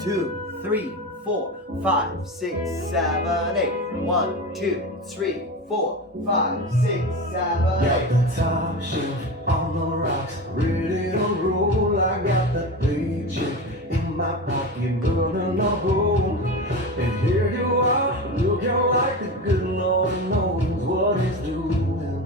2, 3, 4, 5, 6, 7, 8. 1, 2, 3, 4, 5, 6, 7, 8. Got the top shelf on the rocks, ready to roll. I got that paycheck in my pocket, burning up gold. And here you are, looking like the good Lord knows what He's doing.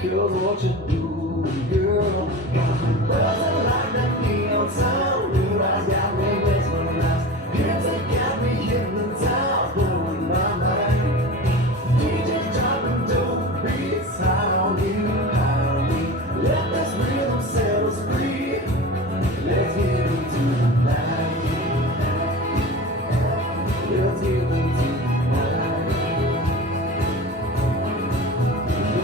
'Cause what you doing, girl, got me buzzing like that neon sound. Blue eyes got me mesmerized, hips that got me hypnotized, blowing my mind. DJ's dropping dope beats, how you, let this rhythm set us free. Let's get into the night. Let's get into the night.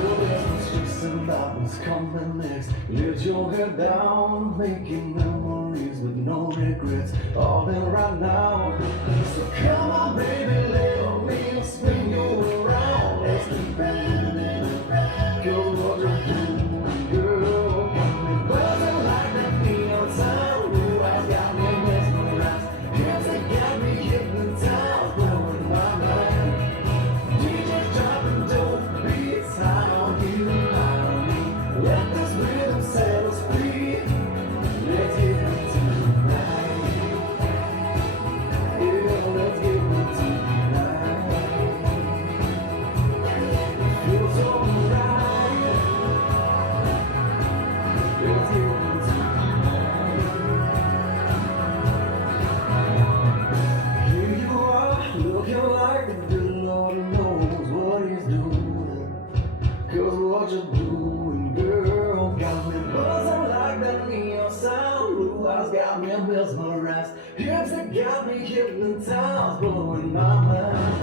Oh, there's no stressing about what's coming next. Let your head down, making memories with no regrets. All in right now. So come on, baby, let me spin you around. Let's keep it. 'Cause what you're doing, girl, got me buzzing like that neon sound. Blue eyes got me mesmerized, hips that got me hypnotized, blowing my mind. DJ's dropping dope beats, how you, let this rhythm set us free. Let's get into the night. Yeah, let's get into the night. It feels so right. Let's get into the night. Here you are, looking like the good Lord knows what He's doing. 'Cause what you're doing, girl, got me buzzing like that neon sound. Blue eyes got me mesmerized, hips that got me hypnotized, blowing my mind.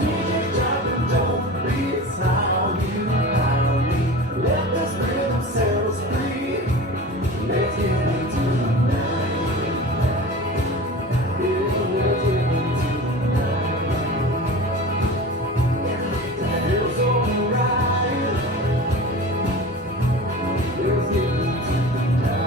DJ dropping dope beats, how you, let this rhythm set us free. Let's get into the night. Yeah, let's get into the night. It feels so right. Let's get into the night.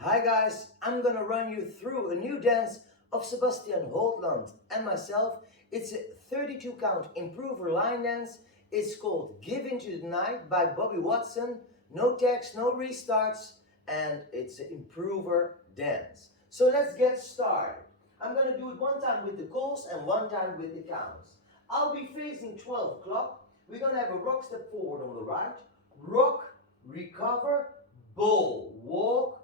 Hi guys, I'm gonna run you through a new dance of Sebastiaan Holtland and myself. It's a 32 count improver line dance. It's called Give Into the Night by Bobby Watson. No text, no restarts, and it's an improver dance. So let's get started. I'm gonna do it one time with the calls and one time with the counts. I'll be facing 12 o'clock. We're gonna have a rock step forward on the right, rock, recover, bowl, walk,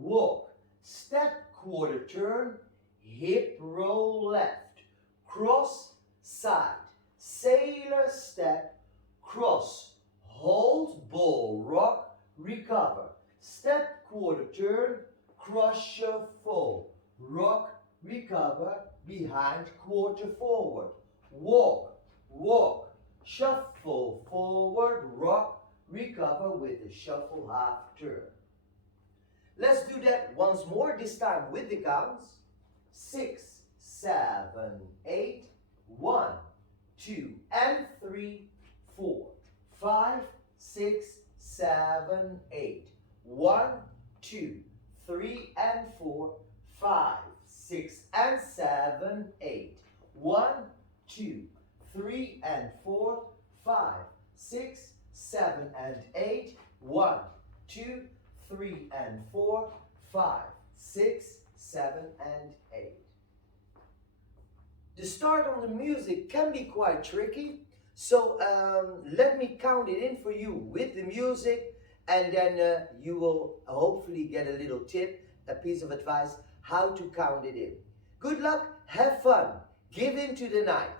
walk, step, quarter turn, hip roll left, cross, side, sailor step, cross, hold, ball, rock, recover, step, quarter turn, cross, shuffle, rock, recover, behind, quarter forward, walk, walk, shuffle, forward, rock, recover with a shuffle half turn. Let's do that once more, this time with the counts. 6, 7, 8, 1, 2, and 3, 4, 5, 6, 7, 8. 1, 2, 3, and 4, 5, 6, and 7, 8. 1, 2, 3, and 4, 5, 6, 7, and 8. 1, 2, 3, and 4, 5, 6, 7, and 8. The start on the music can be quite tricky, so let me count it in for you with the music, and then you will hopefully get a little tip, a piece of advice how to count it in. Good luck, have fun, give into the night.